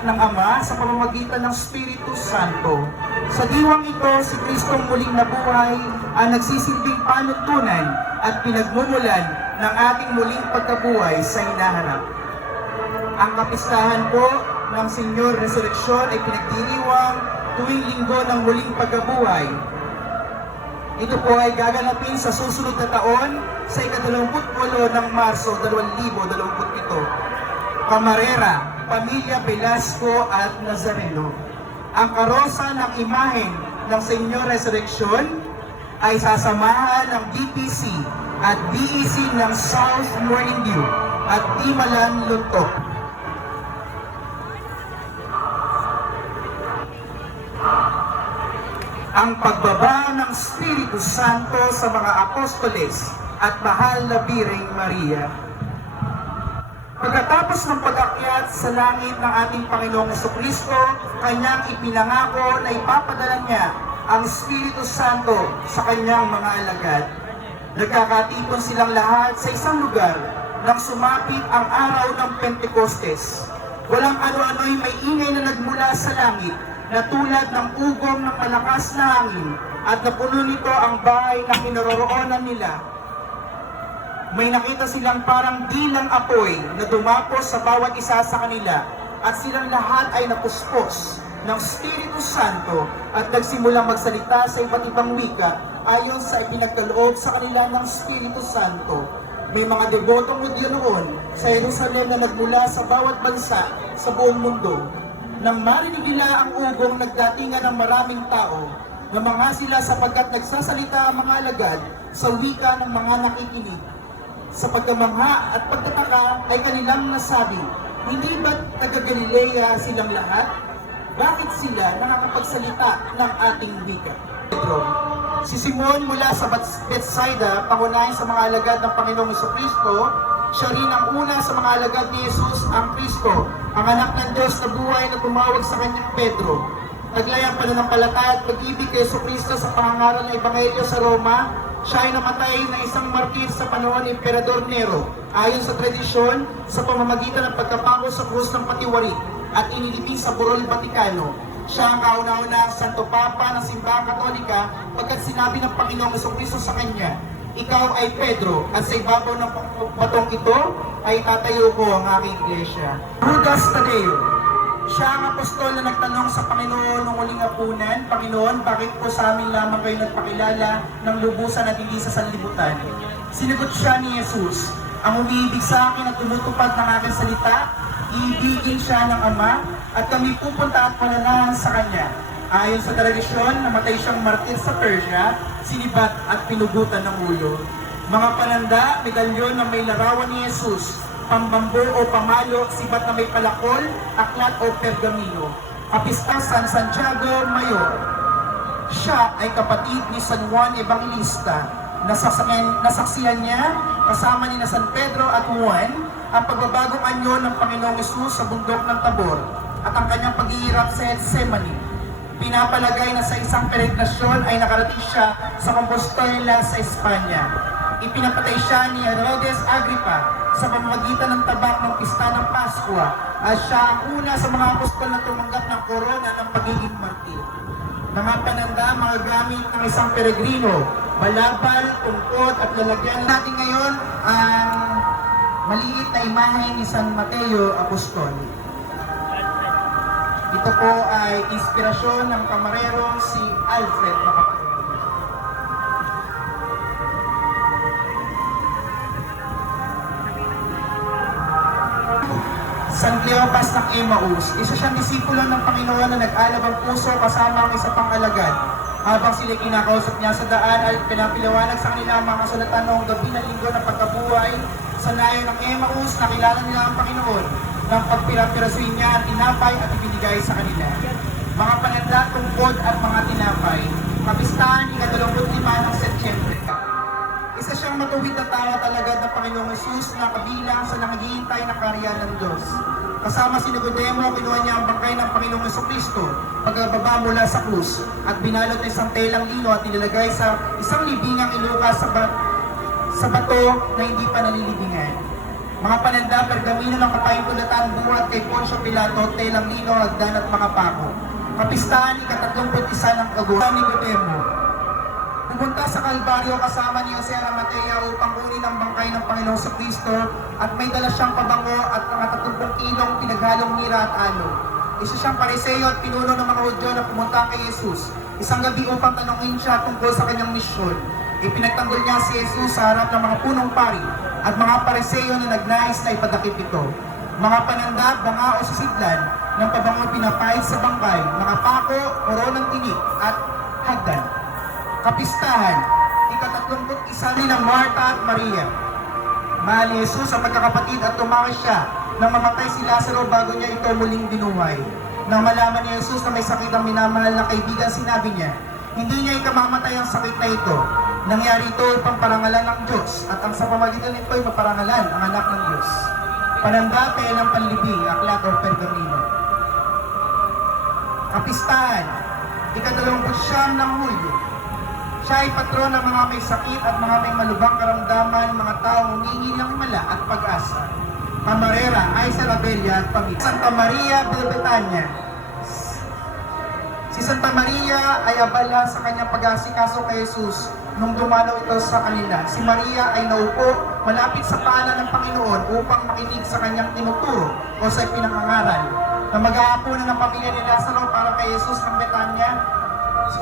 ng Ama sa pamamagitan ng Espiritu Santo. Sa diwang ito, si Kristong muling nabuhay ang nagsisilbing panuntunan at pinagmumulan ng ating muling pagkabuhay sa hinaharap. Ang kapistahan po ng Senyor Resurreksyon ay pinagdiriwang tuwing linggo ng muling pagkabuhay. Ito po ay gaganapin sa susunod na taon sa ika-28 ng Marso 2027. Camarera, Pamilya Velasco at Nazareno. Ang karosa ng imahen ng Senyor Resurreksyon ay sasamahan ng DPC at DEC ng South Morning View at Timalan Luntok. Ang pagbaba ng Espiritu Santo sa mga apostoles at mahal na Birheng Maria. Pagkatapos ng pag-akyat sa langit ng ating Panginoong Jesucristo, kanyang ipinangako na ipapadala niya ang Espiritu Santo sa kanyang mga alagad. Nagkakatipon silang lahat sa isang lugar nang sumapit ang araw ng Pentecostes. Walang ano-ano'y may ingay na nagmula sa langit na tulad ng ugong ng malakas na hangin at napuno nito ang bahay na kinaroroonan nila. May nakita silang parang dilang apoy na dumapos sa bawat isa sa kanila at silang lahat ay napuspos ng Espiritu Santo at nagsimulang magsalita sa iba't ibang wika ayon sa ipinagkaloob sa kanila ng Espiritu Santo. May mga debotong Hudyo noon sa Jerusalem na nagmula sa bawat bansa sa buong mundo. Nang marinig nila ang ugong nagdatingan ng maraming tao, namangha sila sapagkat nagsasalita ang mga alagad sa wika ng mga nakikinig. Sa pagkamangha at pagtataka ay kanilang nasabi, hindi ba't taga-Galilea silang lahat? Bakit sila nakakapagsalita ng ating wika? Pedro, si Simon mula sa Bethsaida, pangunahin sa mga alagad ng Panginoong Jesucristo, siya rin ang una sa mga alagad ni Jesus, ang Kristo, ang anak ng Diyos na buhay na tumawag sa kanyang Pedro. Naglayang pananampalataya at pag-ibig kay Jesucristo sa pangangaral ng Ebanghelyo sa Roma. Siya ay namatay na isang martir sa panahon ni Emperador Nero, ayon sa tradisyon sa pamamagitan ng pagkapako sa krus ng patiwarik at inilibing sa Burol Vaticano. Siya ang kauna-una Santo Papa ng Simbahang Katolika pagkat sinabi ng Panginoong Jesucristo sa kanya, ikaw ay Pedro at sa ibabaw ng batong ito ay tatayo ko ang aking iglesia. Judas Tadeo, siya ang apostol na nagtanong sa Panginoon noong uling hapunan, Panginoon, bakit po sa amin lamang kayo nagpakilala ng lubusan at hindi sa sanlibutan? Sinagot siya ni Jesus, ang umiibig sa akin at tumutupad ng aking salita, iibigin siya ng Ama at kami pupunta at pananahan sa Kanya. Ayon sa tradisyon, namatay siyang martir sa Persia, sinibat at pinugutan ng ulo. Mga pananda, medalyon na may larawan ni Jesus, pambambo o pamalo, sibat na may palakol, aklat o pergamino. Kapista San Santiago Mayor. Siya ay kapatid ni San Juan Evangelista. Nasaksihan niya, kasama ni na San Pedro at Juan, ang pagbabagong anyo ng Panginoong Hesus sa bundok ng Tabor at ang kanyang paghihirap sa Gethsemane. Pinapalagay na sa isang peregrinasyon ay nakarating siya sa Compostela sa Espanya. Ipinapatay siya ni Herodes Agrippa sa pamamagitan ng tabak ng pista ng Pasko at siya ang una sa mga apostol na tumanggap ng korona ng pagiging martir. Mga pananda, mga gamit ng isang peregrino, balabal, tungkod at lalagyan natin ngayon ang maliit na imahe ni San Mateo Apostol. Ito po ay inspirasyon ng kamarero si Alfred Macapag. San Cleopas ng Emmaus, isa siyang disipulo ng Panginoon na nag-alab ang puso kasama ang isa pang alagad. Habang sila kinakausap niya sa daan at pinapiliwanag sa kanila ang mga kasulatan noong gabi na linggo ng pagkabuhay, sa layo ng Emmaus, nakilala nila ang Panginoon nang pagpirapirasuin niya ang tinapay at ibinigay sa kanila. Mga pananda, tungkod at mga tinapay, kapistahan ika-25 ng Setyembre. Isa siyang matuwid na tao talaga ng Panginoong Hesus na kabilang sa naghihintay na karya ng Diyos. Kasama si Nicodemo, kinuha niya ang bangkay ng Panginoong Jesucristo pagkababa mula sa krus at binalot ng isang telang lino at nilagay sa isang libingang inuka sa bato na hindi pa nalilibingan. Mga pananda, pergamino ng kapayong kulatan, buhat kay Poncio Pilato, telang lino, hagdan at mga pako. Kapistahan, ika-31 ng kagutan ni Nicodemo. Pumunta sa Kalbaryo kasama ni Jose Arimatea upang kunin ang bangkay ng Panginoong Kristo at may dala siyang pabango at mga 30 kilong pinaghalong mira at alo. Isa siyang pariseo at pinuno ng mga Hudyo na pumunta kay Jesus isang gabi upang tanungin siya tungkol sa kanyang misyon. Ipinagtanggol niya si Jesus sa harap ng mga punong pari at mga pariseo na nagnais na ipadakip ito. Mga pananda, banga o sisidlan ng pabango pinapahid sa bangkay, mga pako, koronang tinik at hagdan. Kapistahan, ika-31 ni ng Marta at Maria. Mahal ni Jesus ang magkakapatid at tumakas siya nang mamatay si Lazaro bago niya ito muling binuhay. Nang malaman ni Jesus na may sakit ang minamahal na kaibigan, sinabi niya, hindi niya ikamamatay ang sakit na ito. Nangyari ito upang parangalan ng Diyos at ang sa pamagitan nito ay maparangalan ang anak ng Diyos. Pananda, tayo ng panlibing, aklat o pergamino. Kapistahan, ika-29 ng Hulyo. Siya ay patron ng mga may sakit at mga may malubhang karamdaman, mga taong humingi ng himala at pag-asa. Camarera, Aisa Rabella at pamilya. Santa Maria de Betania. Si Santa Maria ay abala sa kanyang pag-asikaso kay Jesus nung dumalaw ito sa kanila. Si Maria ay naupo malapit sa paanan ng Panginoon upang makinig sa kanyang tinuturo o sa pinangangaral. Na mag-aapunan ng pamilya ni Lazaro para kay Jesus ng Betania,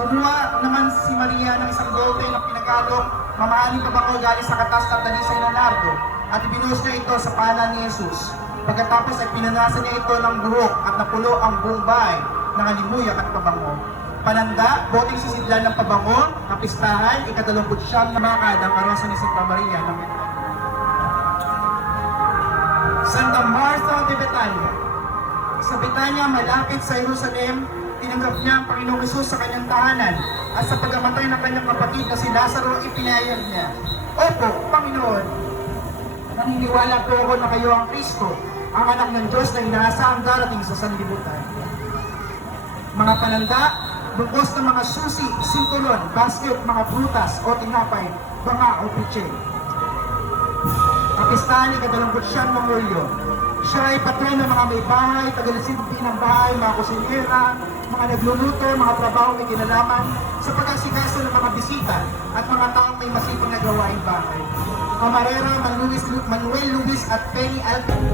kumuha naman si Maria ng isang bote ng pinagalong mamahaling pabango galing sa katas na dalisay na nardo at ibinuhos niya ito sa paanan ni Jesus. Pagkatapos ay pinanasan niya ito ng buhok at napuno ang buong bahay ng halimuyak at pabango. Pananda, boteng sisidlan ng pabango, kapistahan, ika-29 na makad ang karosa ni Santa Maria ng Betania. Santa Martha de Betania. Sa Betania, malapit sa Jerusalem, tinanggap niya ang Panginoong Jesus sa kanyang tahanan at sa pagkamatay ng kanyang kapatid na si Lazaro, ipinayag niya, Opo, Panginoon, naniniwala po ako na kayo ang Kristo, ang anak ng Diyos na inaasahang darating sa sanlibutan. Mga pananda, bungkos ng mga susi, sintulon, basket, mga prutas o tinapay, banga o pitse. Kapistahan, ika-29 ng Hulyo. Siya ay patron ng mga may bahay, tagalisilbi ng bahay, mga kusinera, mga nagluluto, mga trabaho may kinalaman sa pag-asikaso ng mga bisita at mga taong may masipag na gawaing bahay. Camarera, Manuel Luis at Penny Alpin.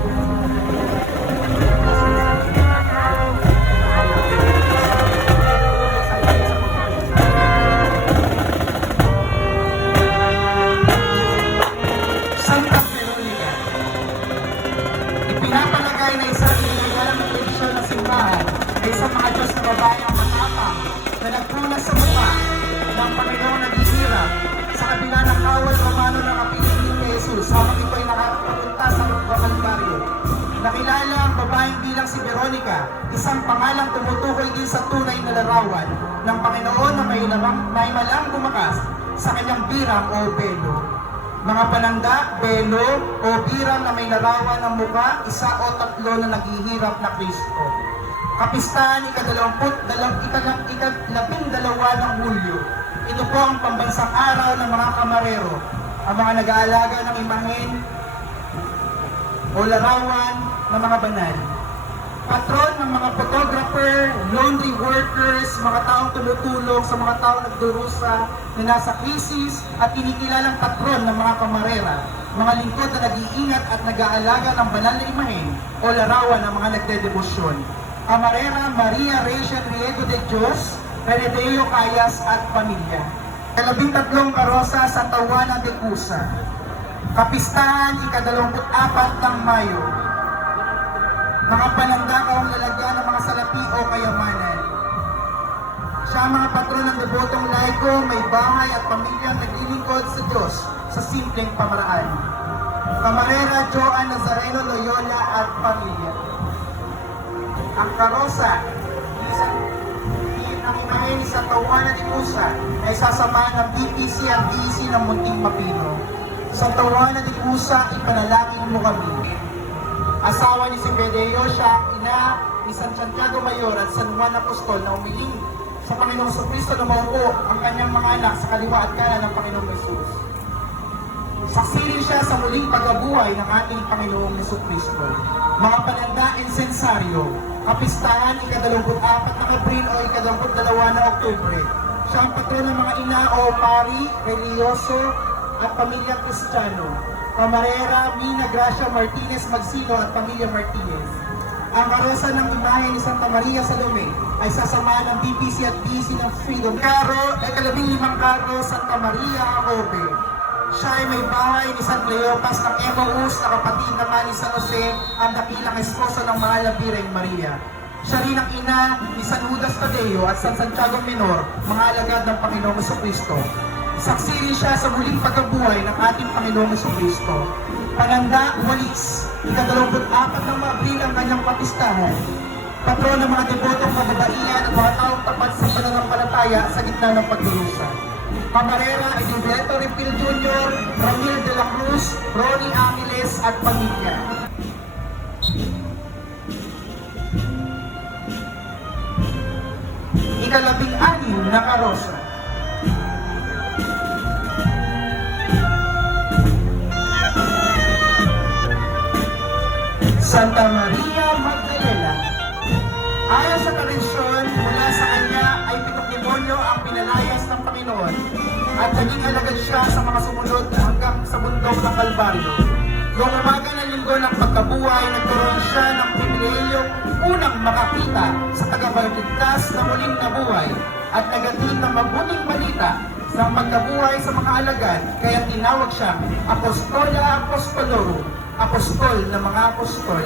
Santa Veronica. Ipinapalagay na isang inigalang na tradisyon ng simbahan ay isang mga Diyos na babae ang matapang na nagpunas sa mukha ng Panginoong naghihirap sa kabila ng kawal romano na kapiling ni Jesus habang ito ay nakapunta sa Kalbaryo. Nakilala ang babaeng bilang si Veronica, isang pangalang tumutukoy din sa tunay na larawan ng Panginoon na may malang bumakas sa kanyang birang o belo. Mga pananda, belo o birang na may larawan ng mukha, isa o tatlo na naghihirap na Kristo. Kapistahan, ika-12 ng Hulyo. Ito po ang pambansang araw ng mga kamarero, ang mga nag-aalaga ng imahen o larawan ng mga banal. Patron ng mga photographer, laundry workers, mga taong tumutulong sa mga taong nagdurusa na nasa krisis at kinikilalang patron ng mga kamarera, mga lingkod na nag-iingat at nag-aalaga ng banal na imahen o larawan ng mga nagdedebosyon. Camarera Maria Rachel Riego de Dios, Heredeo Cayas at pamilya. 13 karosa sa Tawana de Cusa. Kapistahan, ika-24 ng Mayo. Mga pananda ang lalagyan ng mga salapi o kayamanan. Siya ang mga patron ng debotong laiko, may bahay at pamilyang naglilingkod sa Diyos sa simpleng pamaraan. Camarera Joan Nazareno Loyola at pamilya. Ang karosa, ang imahen sa Tawana de Cusa ay sasamahan ng BPC at DEC ng Munting Mapino. Sa Tawana de Cusa, ipanalangin mo kami. Asawa ni Zebedeo, siya ang ina ni San Santiago Mayor at San Juan Apostol na umiling sa Panginoong Kristo na maupo ang kanyang mga anak sa kaliwa at kanan ng Panginoong Jesus. Saksi rin siya sa muling pagkabuhay ng ating Panginoong Jesucristo. Mga pananda, insensaryo, kapistahan, ika-24 ng Abril o ika-22 na Oktubre. Siya ang patron ng mga ina o pari, religyoso at pamilyang Kristiyano. Camarera, Mina Gracia Martinez Magsino at pamilya Martinez. Ang karosa ng imahe ni Santa Maria Salome ay sasamahan ng BPC at BC ng Freedom. Karo, ay 15 karo, Santa Maria Agobe. Siya ay may bahay ni San Cleopas ng Emmaus na kapatid naman ni San Jose, ang dakilang esposo ng mahal na Birheng Maria. Siya rin ang ina ni San Judas Tadeo at San Santiago Menor, mga alagad ng Panginoong Jesucristo. Saksi rin siya sa muling pagkabuhay ng ating Panginoong Jesucristo. Pananda, walis, ika-24 ng Abril ang kanyang papistahan. Patron ng mga debotong mababaihan at mga taong tapat sa pananampalataya sa gitna ng pagdurusa. Camarera, Edilberto Repil Jr., Ramil de la Cruz, Ronnie Angeles at pamilya. Ika-16 na karosa. Santa Maria Magdalena. Ayon sa tradisyon, mula sa kanya ay 7 demonyo ang pinalayas ng Panginoon at naging alagad siya sa mga sumunod hanggang sa bundok ng Kalbaryo. Noong umaga ng linggo ng pagkabuhay, nagkaroon siya ng pribilehiyong unang makakita sa tagapagligtas na muling nabuhay at nagatid ng mabuting balita sa pagkabuhay sa mga alagad, kaya tinawag siyang Apostola Apostolorum, apostol ng mga apostol.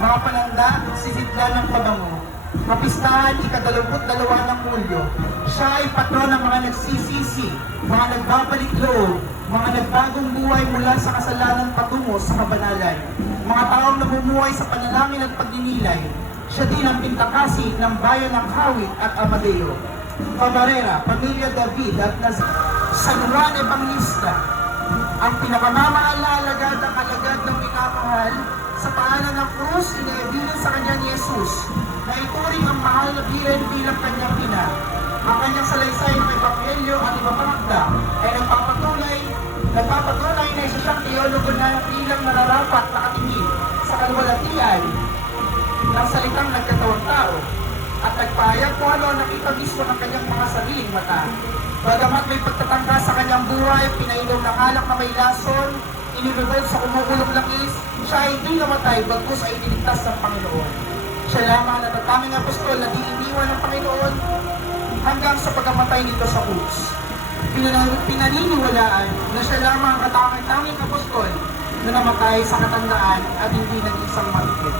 Mga pananda, sisidla ng pabango. Kapistahan, ika-22 ng Hulyo. Siya ay patron ng mga nagsisisi, mga nagbabalik loob, mga nagbagong buhay mula sa kasalanan patungo sa kabanalan, mga taong namumuhay sa panalangin at pagdinilay. Siya din ang pintakasi ng bayan ng Hawit at Amadeo. Camarera, pamilya David at San Juan Evangelista, ang pinakamamahal na alagad ang alagad ng minamahal sa paanan ng krus, iniibigan sa kanya ni Jesus, na ituring ang mahal na Birhen bilang kanyang ina. Ang kanyang salaysay ng Ebanghelyo at iba pang akda ay nagpapatunay na isa siyang teologo na bilang nararapat na katingin sa kalwalatian ng salitang nagkatawang tao at nagpahayag kung ano nakita mismo ng kanyang mga sariling mata. Bagamat may pagtatangka sa kanyang buhay, pinainom ng alak na may lason, inilugod sa kumukulong langis, siya ay hindi namatay, bagkus ay iniligtas ng Panginoon. Siya lamang na natatanging apostol na di iniwan ng Panginoon hanggang sa pagkamatay nito sa krus. Pinaniniwalaan na siya lamang ang katanging apostol na namatay sa katandaan at hindi naging isang martir.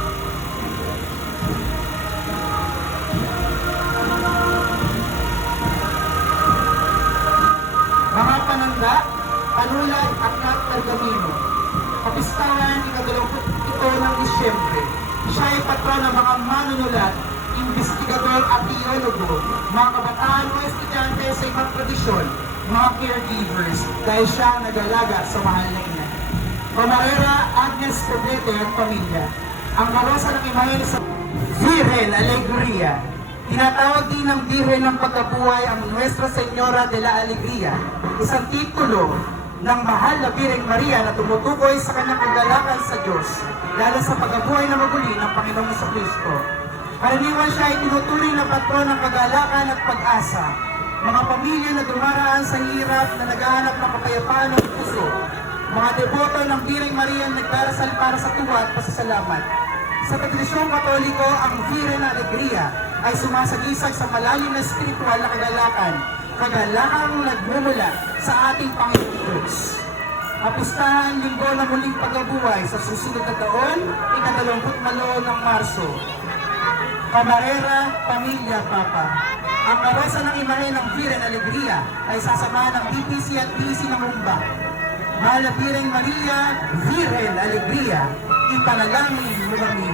Mga pananda, panulat, aklat, pergamino. Kapistahan, ika-27 ng Disyembre. Siya ay patron ng mga manunulat, investigador at teologo, mga kabataan o estudyante sa ibang tradisyon, mga caregivers, dahil siya ang nag-alaga sa mahal na ina. Camarera, Agnes Poblete at pamilya. Ang karosa ng imahe sa Virgen Alegria. Tinatawag din ng Birhen ng pagkabuhay ang Nuestra Señora de la Alegria, isang titulo ng mahal na Birheng Maria na tumutukoy sa kanyang kagalakan sa Diyos, lalo sa pagkabuhay na maguli ng Panginoong Jesucristo. Karaniwan siya ay tinuturing na patron ng kagalakan at pag-asa, mga pamilya na dumaraan sa hirap na naghahanap ng kapayapaan ng puso, mga deboto ng Birheng Maria na nagdarasal para sa tuwa at pasasalamat. Sa tradisyong Katoliko, ang Virgen Alegria ay sumasagisag sa malalim na spiritual na kagalakang nagmumula sa ating Panginoong Diyos. Kapistahan, linggo na muling pagkabuhay sa susunod na taon, ika-28 ng Marso. Camarera, pamilya, Papa. Ang karosa ng imahe ng Virgen Alegria ay sasamahan ng BPC at BC ng Humba. Mahal na Birheng Maria, Virgen Alegria, ipanalangin mo kami.